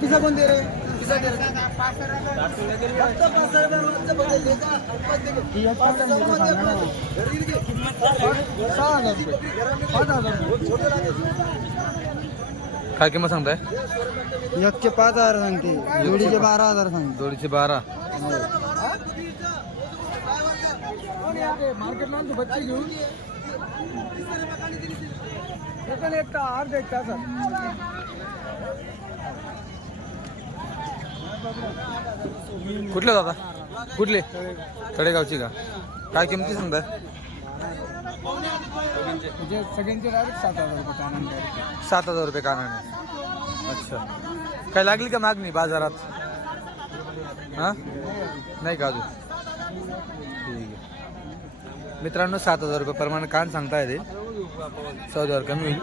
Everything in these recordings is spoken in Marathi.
किसा कौन दे लागेल. काय किंमत सांगताय? एकचे पाच हजार सांगते. जोडीचे बारा हजार सांगते. जोडीचे बारा. मार्केटला बच्चे घेऊन अर्ध एक कुठले दादा? कुठले? तळेगावची का? काय किमती सांगताय? म्हणजे सगळ्यांचे डायरेक्ट सात हजार रुपये. सात हजार रुपये कानाने अच्छा. काय लागली का मागणी बाजारात? हा? नाही का अजून? ठीक आहे. मित्रांनो सात हजार रुपये प्रमाणे कान सांगताय ते चौदावर कमी होईल.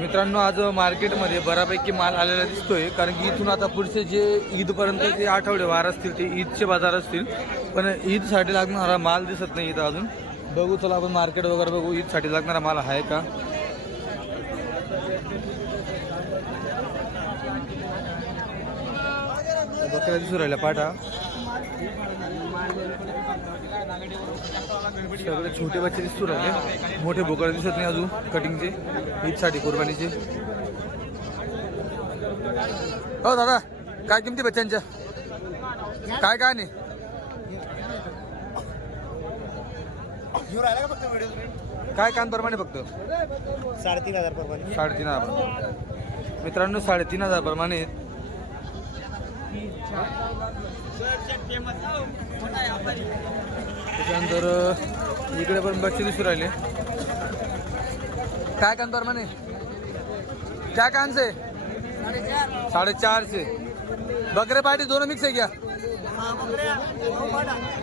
मित्रांनो आज मार्केटमध्ये बऱ्यापैकी माल आलेला दिसतोय. कारण की इथून आता पुढचे जे ईदपर्यंत जे आठवडे वार असतील ते ईदचे बाजार असतील. पण ईदसाठी लागणारा माल दिसत नाही इथं अजून. बघू चला आपण मार्केट वगैरे बघू ईदसाठी लागणारा माल आहे का? बकऱ्या दिसू राहिल्या पाठा सगळे छोटे बच्चे दिसतो राहिले. मोठे बोकड दिसत नाही अजून कटिंगचे ईदसाठी कुर्बानीचे. हो दादा काय किमती बच्चांच्या काय काय नाही काय कानप्रमाणे फक्त? साडेतीन हजार प्रमाणे. साडेतीन हजार मित्रांनो साडेतीन हजार प्रमाणे. त्याच्यानंतर इकडे पण बच्चे दिसू राहिले. काय कांतर म्हणे? काय कानचे साडेचारशे. बकरे पाठी दोन मिक्स आहे घ्या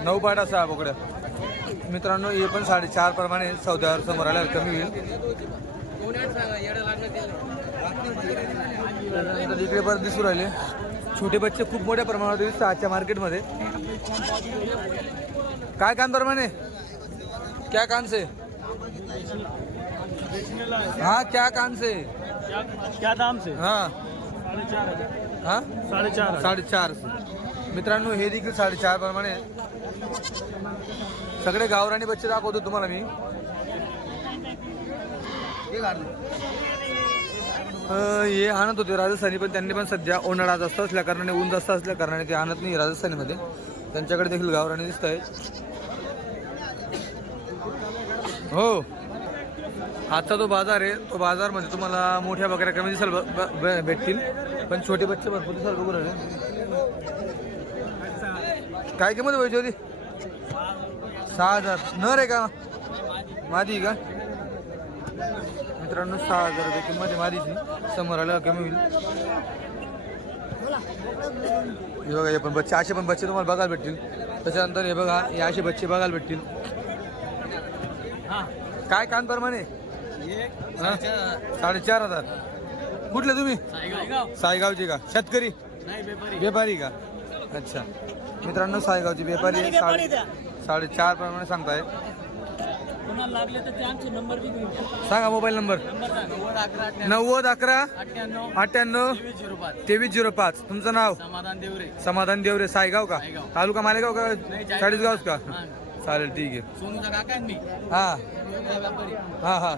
नऊ पाटा सहा बोकड्या. मित्रांनो हे पण साडेचार प्रमाणे सौद्यावर समोर आल्यावर कमी होईल. इकडे परत दिसू राहिले. छोटे बच्चे खूप मोठ्या प्रमाणावर दिसतात आजच्या मार्केटमध्ये काय कान प्रमाणे क्या कान से? हाँ क्या कान से? क्या दाम से? हाँ. हाँ? साढ़े चार साडेचार. मित्रांनो हे देखील साडेचार प्रमाणे सगळे गावरानी बच्चे दाखवतो तुम्हाला मी. हे आणत होते राजस्थानी पण त्यांनी पण सध्या उन्हाळा जास्त असल्या कारणाने ऊन जास्त असल्या कारणाने ते आणत नाही राजस्थानीमध्ये. त्यांच्याकडे देखील गावरानी दिसत आहेत. हो. आजचा जो बाजार आहे तो बाजारमध्ये म्हणजे तुम्हाला मोठ्या बकऱ्या कमी दिसाल भेटतील. पण छोटे बच्चे भरपूर दिसाल बघू राहिले. काय किंमत व्हायची होती सहा हजार. नर आहे का? मादी आहे का? मित्रांनो सहा हजार रुपये किंमत आहे मादीची. समोर आलं कमी होईल. हे बघा हे पण बच्चे असे पण बच्चे तुम्हाला बघायला भेटतील. त्याच्यानंतर हे बघा हे असे बच्चे बघायला भेटतील. काय कानप्रमाणे हा? साडेचार हजार. कुठले तुम्ही? सायगावचे का? शेतकरी? व्यापारी का? अच्छा. मित्रांनो सायगावचे व्यापारी साडे साडेचार प्रमाणे सांगताय. कोणाला लागले तर त्यांचे नंबर बी घेऊन घ्या. सांगा मोबाईल नंबर. नंबर सांगा. नव्वद अकरा अठ्ठ्याण्णव. नव्वद अकरा अठ्ठ्याण्णव. अठ्ठ्याण्णव तेवीस झिरो पाच. तेवीस झिरो पाच. तुमचं नाव? समाधान देवरे. समाधान देवरे सायगाव का? सायगाव. तालुका मालेगाव का? चाळीसगाव. चाळीसगावच का? हा. चालेल ठीक आहे. सोनूचा काका आहे ना मी. हा. व्यापारी. हा हा.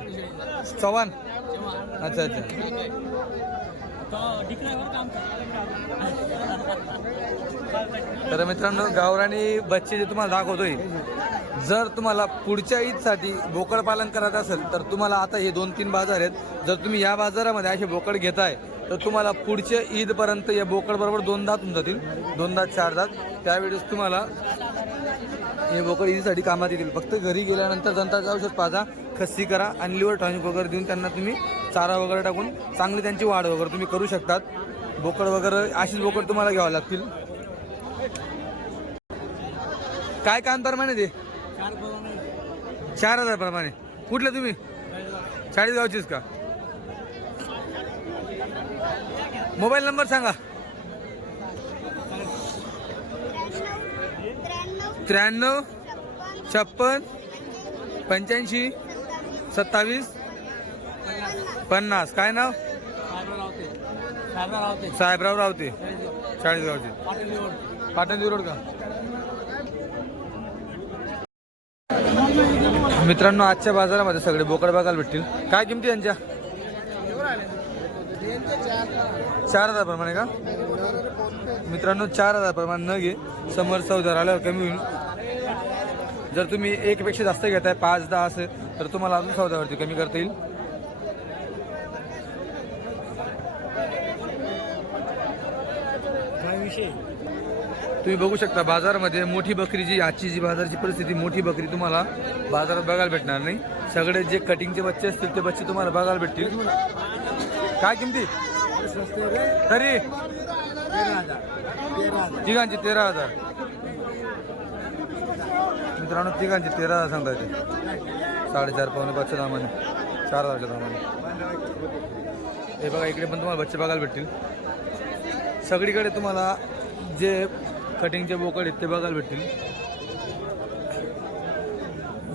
चव्हाण? अच्छा अच्छा. तो डिक्रायवर काम तर मित्रांनो गावरानी बच्चे जे तुम्हाला दाखवतोय जर तुम्हाला पुढच्या ईदसाठी बोकड पालन करायचं असेल तर तुम्हाला आता हे दोन तीन बाजार आहेत. जर तुम्ही या बाजारामध्ये असे बोकड घेताय तर तुम्हाला पुढच्या ईदपर्यंत या बोकडबरोबर दोन दात होऊन जातील. दोन दात चार दात. त्यावेळेस तुम्हाला हे बोकड ईदीसाठी कामात येतील. फक्त घरी गेल्यानंतर जनताचं औषध पाजा खस्सी करा आणि लिव्हर टॉनिक वगैरे देऊन त्यांना तुम्ही चारा वगैरे टाकून चांगली त्यांची वाढ वगैरे तुम्ही करू शकतात. बोकड वगैरे अशीच बोकड तुम्हाला घ्यावं लागतील. काय काम म्हणे ते? चार हजार प्रमाणे. कुठले तुम्ही? चाळीसगावचीच का? मोबाईल नंबर सांगा. त्र्याण्णव छप्पन पंच्याऐंशी सत्तावीस पन्नास. काय नाव? साहेबराव रावते. चाळीसगावचे पाटण रोड का? मित्रांनो आजच्या बाजारामध्ये सगळे बोकड बघायला भेटतील. काय किमती यांच्या? चार हजार प्रमाणे का? मित्रांनो चार हजार प्रमाणे न घे समोर चौदा आल्यावर कमी होईल. जर तुम्ही एक पेक्षा जास्त घेताय पाच दहा असेल तर तुम्हाला अजून चौदावरती कमी करता येईल. विषय? तुम्ही बघू शकता बाजारामध्ये मोठी बकरी जी आजची जी बाजाराची परिस्थिती मोठी बकरी तुम्हाला बाजारात बघायला भेटणार नाही. सगळे जे कटिंगचे बच्चे असतील ते बच्चे तुम्हाला बघायला भेटतील. काय किमती? तरी? तिघांची तेरा हजार. मित्रांनो तिघांची तेरा हजार सांगता येते साडेचार पावणे पाचशे दामाने. चार हजारच्या दामाने. हे बघा इकडे पण तुम्हाला बच्चे बघायला भेटतील. सगळीकडे तुम्हाला जे कटिंगचे बोकड आहेत ते बघायला भेटतील.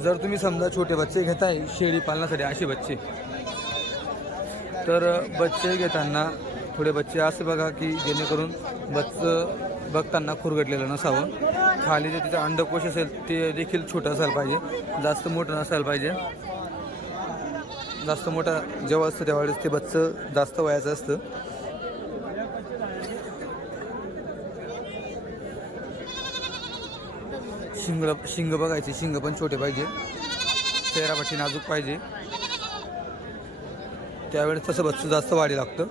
जर तुम्ही समजा छोटे बच्चे घेताय शेळी पालनासाठी असे बच्चे. तर बच्चे घेताना थोडे बच्चे असे बघा की जेणेकरून बच्चं बघताना खुरगटलेलं नसावं. खाली जे तिचं अंडकोश असेल ते देखील छोटं असायला पाहिजे. जास्त मोठं नसायला पाहिजे. जास्त मोठा जेव्हा असतं त्यावेळेस ते बच्चं जास्त वयाचं असतं. शिंग शिंग बघायचे. शिंग पण छोटे पाहिजे. चेहरापट्टी नाजूक पाहिजे. त्यावेळेस तसं बच्चू जास्त वाढी लागतं.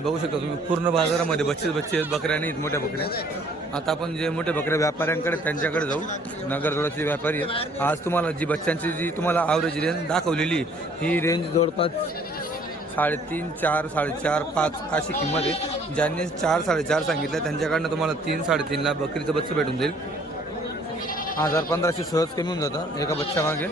बघू शकता तुम्ही पूर्ण बाजारामध्ये बच्चेच बच्चे आहेत बकऱ्या नाहीत मोठ्या बकऱ्या. आता आपण जे मोठे बकऱ्या व्यापाऱ्यांकडे त्यांच्याकडे जाऊ. नगरदोडाचे व्यापारी आहेत. आज तुम्हाला जी बच्चांची जी तुम्हाला आवरेज रेंज दाखवलेली ही रेंज जवळपास साडेतीन चार साडेचार पाच अशी किंमत आहे. ज्यांनी चार साडेचार सांगितलं त्यांच्याकडनं तुम्हाला तीन साडेतीनला बकरीचं बच्चं भेटून जाईल. हजार पंधराशे सहज कमी होऊन जातं एका बच्च्या मागे.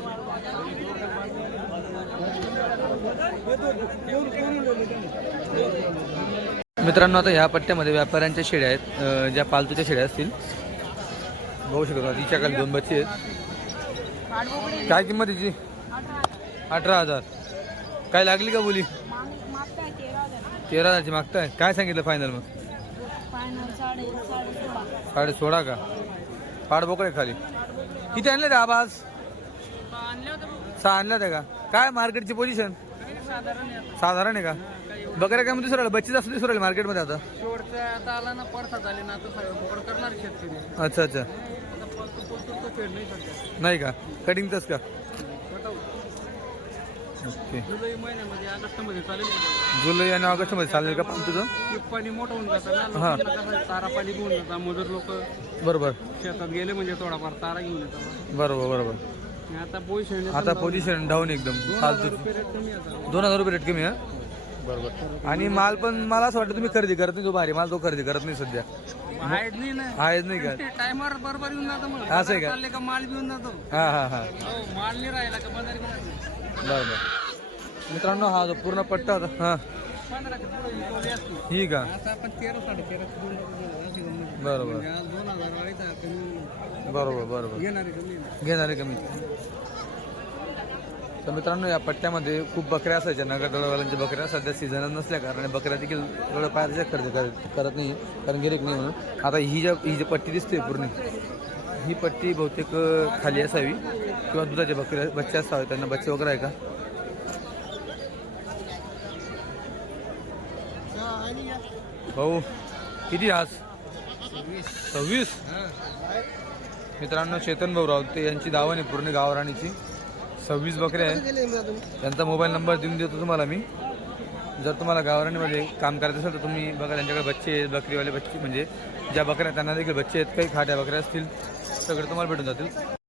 मित्रांनो आता ह्या पट्ट्यामध्ये व्यापाऱ्यांच्या शेळ्या आहेत ज्या पालतूच्या शेळ्या असतील. बघू शकता तिच्या खाली दोन बच्चे आहेत. काय किंमत तिची? अठरा हजार. काय लागली का बोली? तेरा हजार तेरा हजारची मागताय. काय सांगितलं फायनल मग? साडे सोळा. का? पाड बोकडे खाली. किती आणले ते आवाज आणले होते सहा आणल्या त्या का? काय मार्केटची पोझिशन साधारण साधारण आहे का? बकऱ्या काय म्हणते सुरायला बच्चे जास्त दिसू राहिले मार्केटमध्ये आता. अच्छा अच्छा. तो नाही का? कटिंगचंच का? ओके. जुलै महिन्यामध्ये ऑगस्टमध्ये चालेल का? जुलै आणि ऑगस्टमध्ये चालेल का पण तुझं? पीक पाणी मोठं होऊन जातं ना. हा. लोकांना कसं आहे, तारा पाणी घेऊन जातात. मजूर लोक बरोबर. शेतात गेले म्हणजे थोडाफार तारा घेऊन येतात. बरोबर बरोबर. आणि आता पोझिशन आता पोझिशन डाऊन एकदम. फालतू. रुपये रेट कमी आता दोन हजार रुपये रेट कमी आहे बरोबर. आणि माल पण मला असं वाटतं तुम्ही खरेदी करत नाही तो भारी माल तो खरेदी करत नाही सध्या. आहेत नाही ना. आहेच नाही का? टायमर बरोबर येऊन जातो मग असं आहे का? चालले का माल घेऊन जातो? हा हा हा. हो माल नाही राहिला का बाजार घेऊन बरोबर मित्रांनो हा जो पूर्ण पट्टा होता हा. ही का. बरोबर म्हणजे बरोबर बरोबर. घेणारे कमी तर मित्रांनो या पट्ट्यामध्ये खूप बकऱ्या असायच्या. नगर दळवाल्यांच्या बकऱ्या सध्या सीझनच नसल्या कारणाने बकऱ्या देखील खरेदी करत करत नाही कारण गिरेक नाही म्हणून. आता ही ज्या ही जी पट्टी दिसते पूर्ण ही पट्टी बहुतेक खाली असावी. किंवा दुधाचे बकऱ्या बच्चे असावे त्यांना बच्चे वगैरे आहे का? भाऊ किती आज? सव्वीस. मित्रांनो चेतन भाऊ रावते यांची दावण आहे पूर्ण गावराणीची. सव्वीस बकऱ्या आहे. त्यांचा मोबाईल नंबर देऊन देतो तुम्हाला मी. जर तुम्हाला गावराणीमध्ये काम करायचं असेल तर तुम्ही बघा त्यांच्याकडे बच्चे आहेत बकरीवाले बच्चे म्हणजे ज्या बकऱ्या त्यांना देखील बच्चे आहेत काही खाट्या बकऱ्या असतील. सगळे तुम्हाला भेटून जातील.